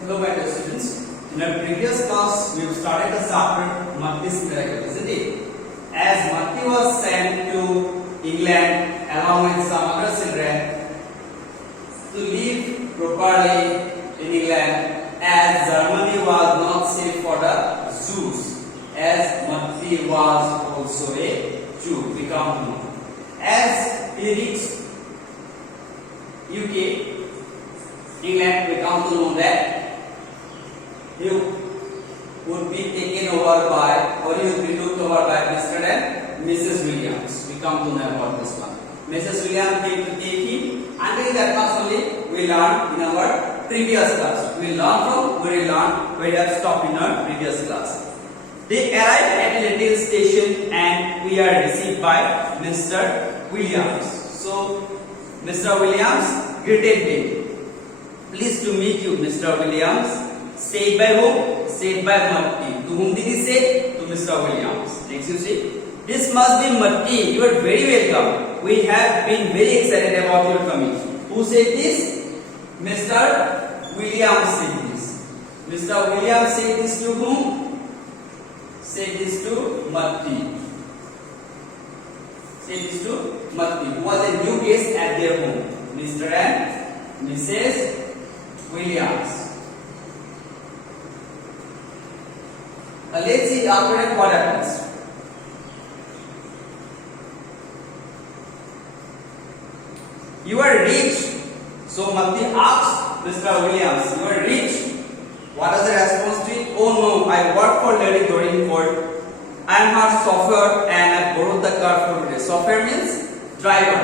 Hello my dear students. In our previous class we have started the chapter Matti's miracle, isn't it? As Matti was sent to England along with some other children to live properly in England, as Germany was not safe for the Jews, as Matti was also a Jew, become known. As he reached UK, England, we come to know that he would be taken over by, or he would be looked over by Mr. and Mrs. Williams. We come to know about this one. Mrs. Williams came to take him. Until that class only we learned in our previous class. We learned from where we learned, where we have stopped in our previous class. They arrived at a little station and we are received by Mr. Williams. So Mr. Williams greeted them. Pleased to meet you, Mr. Williams. Said by whom? Said by Matti. To whom did he say? To Mr. Williams. Next you see. This must be Matti. You are very welcome. We have been very excited about your coming. Who said this? Mr. Williams said this. Mr. Williams said this to whom? Said this to Matti. Said this to Matti, who was a new guest at their home. Mr. and Mrs. Williams. Let's see after that what happens. You are rich. So Matti asked Mr. Williams, you are rich. What was the response to it? Oh no, I work for Lady Dorincourt. I am her chauffeur and I borrowed the car for today. Chauffeur means driver.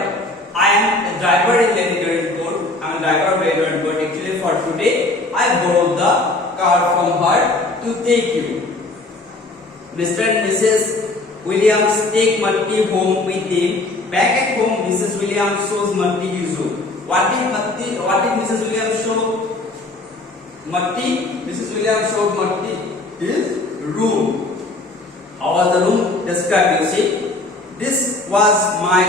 I am a driver in Lady Dorincourt. I am a driver of Lady Dorincourt. Actually for today, I borrowed the car from her to take you. Mr. and Mrs. Williams take Matti home with them. Back at home, Mrs. Williams shows Matti his room. What did Mrs. Williams show Matti? Mrs. Williams showed Matti his room. How was the room described? You see, this was my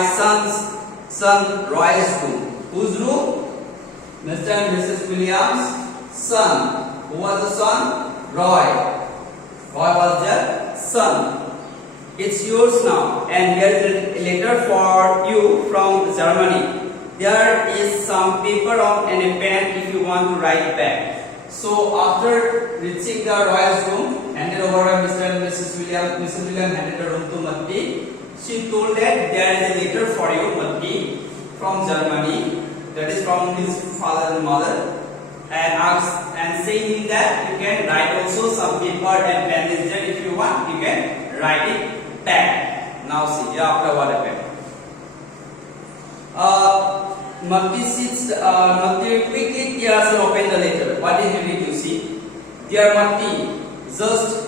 son Roy's room. Whose room? Mr. and Mrs. Williams' son. Who was the son? Roy. Roy was their son. It's yours now, and here is a letter for you from Germany. There is some paper and a pen if you want to write back. So after reaching the Roy's room, handed over by Mr. and Mrs. Williams, Mrs. Williams handed the room to Matti. She told that there is a letter for you, Matti, from Germany. That is from his father and mother, and saying him that you can write also some paper and pen is there. If you want, you can write it back. Now see here after what happened. Matti quickly tears and opened the letter. What did he read? You see, dear Matti, just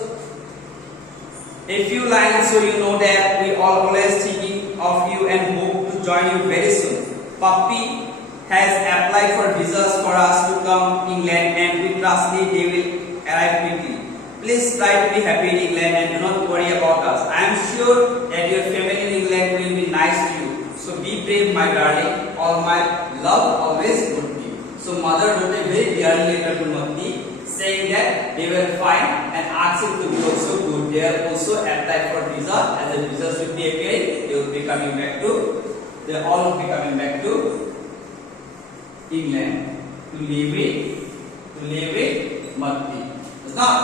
a few lines so you know that we are always thinking of you and hope to join you very soon. Papi has applied for visas for us to come to England and we trust they will arrive quickly. Please try to be happy in England and do not worry about us. I am sure that your family in England will be nice to you. So be brave, my darling. All my love always would be. So mother wrote a very dear letter to Matti saying that they were fine and asked him to be also good. They have also applied for visa. As the visas will be appearing, they will be coming back to. They all will be coming back to England to live with Matti. Now,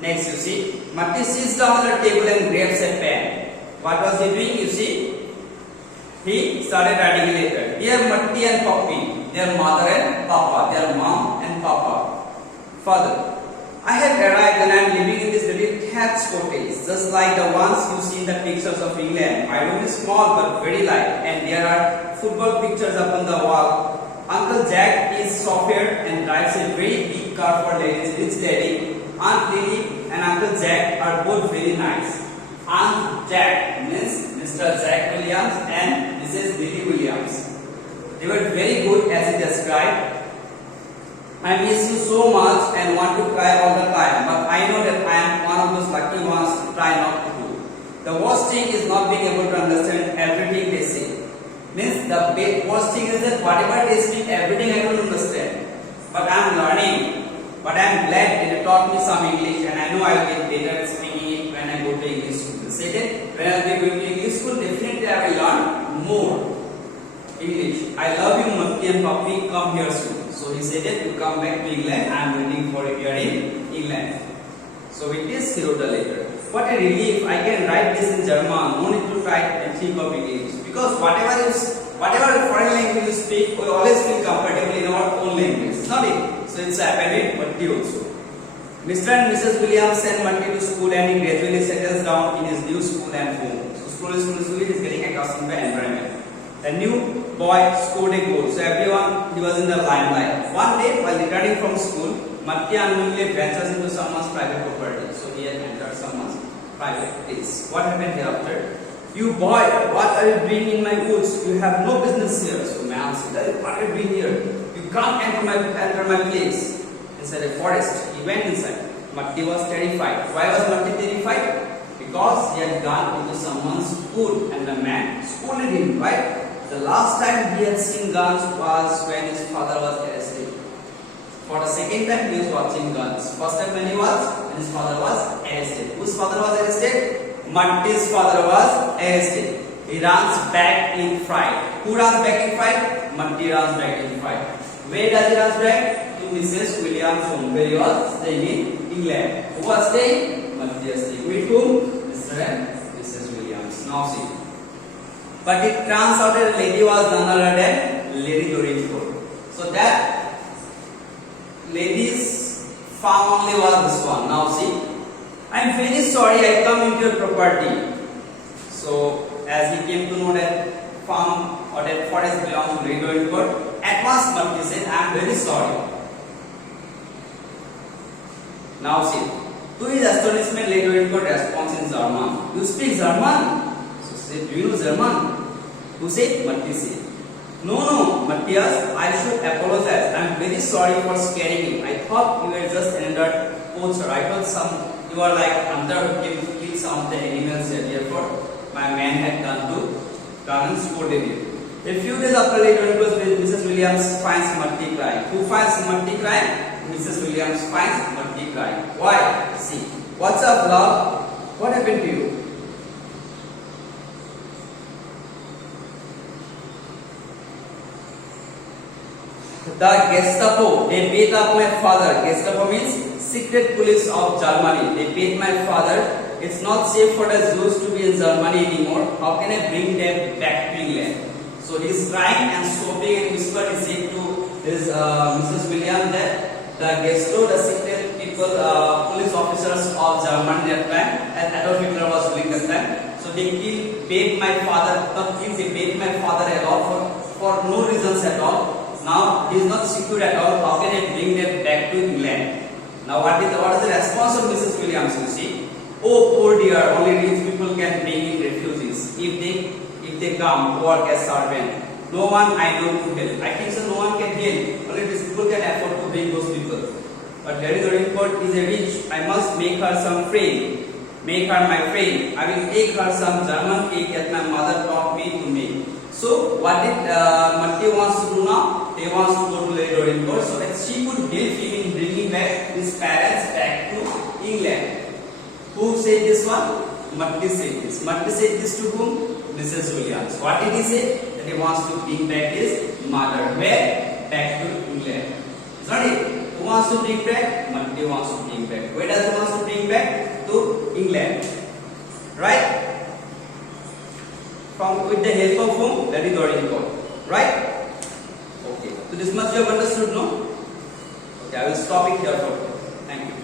next you see, Matti sits down on the table and grabs a pen. What was he doing? You see, he started writing a letter. Dear Matti and Papi, their mother and Papa, their mom and Papa. Father, I have arrived and I am living in this little thatched cottage, just like the ones you see in the pictures of England. My room is small but very light, and there are football pictures up on the wall. Uncle Jack is chauffeur and drives a very big car for ladies, rich lady. Aunt Lily and Uncle Jack are both very nice. Aunt Jack means Mr. Jack Williams and Mrs. Lily Williams. They were very good as he described. I miss you so much and want to cry all the time, but I know that I am one of those lucky ones to try not to do. The worst thing is not being able to understand everything they say. Means the worst thing is that whatever they speak, everything I don't understand. But I am learning. But I taught me some English, and I know I will get better at speaking it when I go to English school. He said that when I will be going to English school, definitely I will learn more English. I love you, Matti and Papi. Come here soon. So he said that you come back to England. I am waiting for you here in England. So with this, he wrote the letter. What a relief! I can write this in German. No need to try and think of English, because whatever foreign language you speak, we always feel comfortable in our own language, not it? So it's happened with Matti also. Mr. and Mrs. Williams sent Matti to school, and he gradually settles down in his new school and home. So school is getting accustomed to the environment. The new boy scored a goal, so everyone, he was in the limelight. One day, while returning from school, Matti unknowingly ventures into someone's private property. So he had entered someone's private place. What happened hereafter? You boy, what are you doing in my woods? You have no business here. So man said, what are you doing here? You can't enter my place. Inside a forest. He went inside. Matti was terrified. Why was Matti terrified? Because he had gone into someone's wood and the man scolded him, right? The last time he had seen guns was when his father was arrested. For the second time he was watching guns. First time when his father was arrested. Whose father was arrested? Matti's father was arrested. He runs back in fright. Who runs back in fright? Matti runs back in fright. Where does he run back? To Mrs. Williams' home, where he was staying in England. Who was staying? Matti was staying. With whom? Mr. and Mrs. Williams. Now see. But it turns out that lady was none other than Lady Dorincourt. So that lady's farm only was this one. Now see. I am very sorry I come into your property. So as he came to know that farm or that forest belongs to Lady Dorincourt, at once Matti said, I am very sorry. Now see. To his astonishment, Lady Dorincourt responds in German. You speak German? So he said, do you know German? Who said? Matti said. No, Matthias, I should apologize. I am very sorry for scaring you. I thought you were just another poacher. I thought you are like hunter who killed some of the animals here. Therefore, my man had come and scolded you. A few days after later, Mrs. Williams finds Matti crying. Who finds Matti crying? Mrs. Williams finds Matti crying. Why? See. What's up, love? What happened to you? The Gestapo, they beat up my father. Gestapo means secret police of Germany. They beat my father. It's not safe for the Jews to be in Germany anymore. How can I bring them back to England? So he's crying and sobbing and whispered. He said to his Mrs. Williams that the Gestapo, the secret people, police officers of Germany at that time, as Adolf Hitler was ruling that time. So they beat my father. They beat my father a lot for no reasons at all. Now he is not secure at all. How can I bring them back to England? Now what is the response of Mrs. Williams? You see, oh poor dear, only rich people can bring in refugees. If they come work as servant, no one I know to help. I think so. No one can help. Only rich people can afford to bring those people. But Lady Dorincourt is a rich. I must make her some friend. Make her my friend. I will take her some German cake that my mother taught me to make. So what did Matti wants to do now? He wants to go to Lady Dorincourt so that she could help him in bringing back his parents back to England. Who said this one? Matti said this. Matti said this to whom? Mrs. Williams. What did he say? That he wants to bring back his mother. Where? Back to England. Is not it? Who wants to bring back? Matti wants to bring back. Where does he want to bring back? To England. Right? With the help of whom? Lady Dorincourt. Right? Okay. So this much you have understood, no? Okay, I will stop it here for today. Thank you.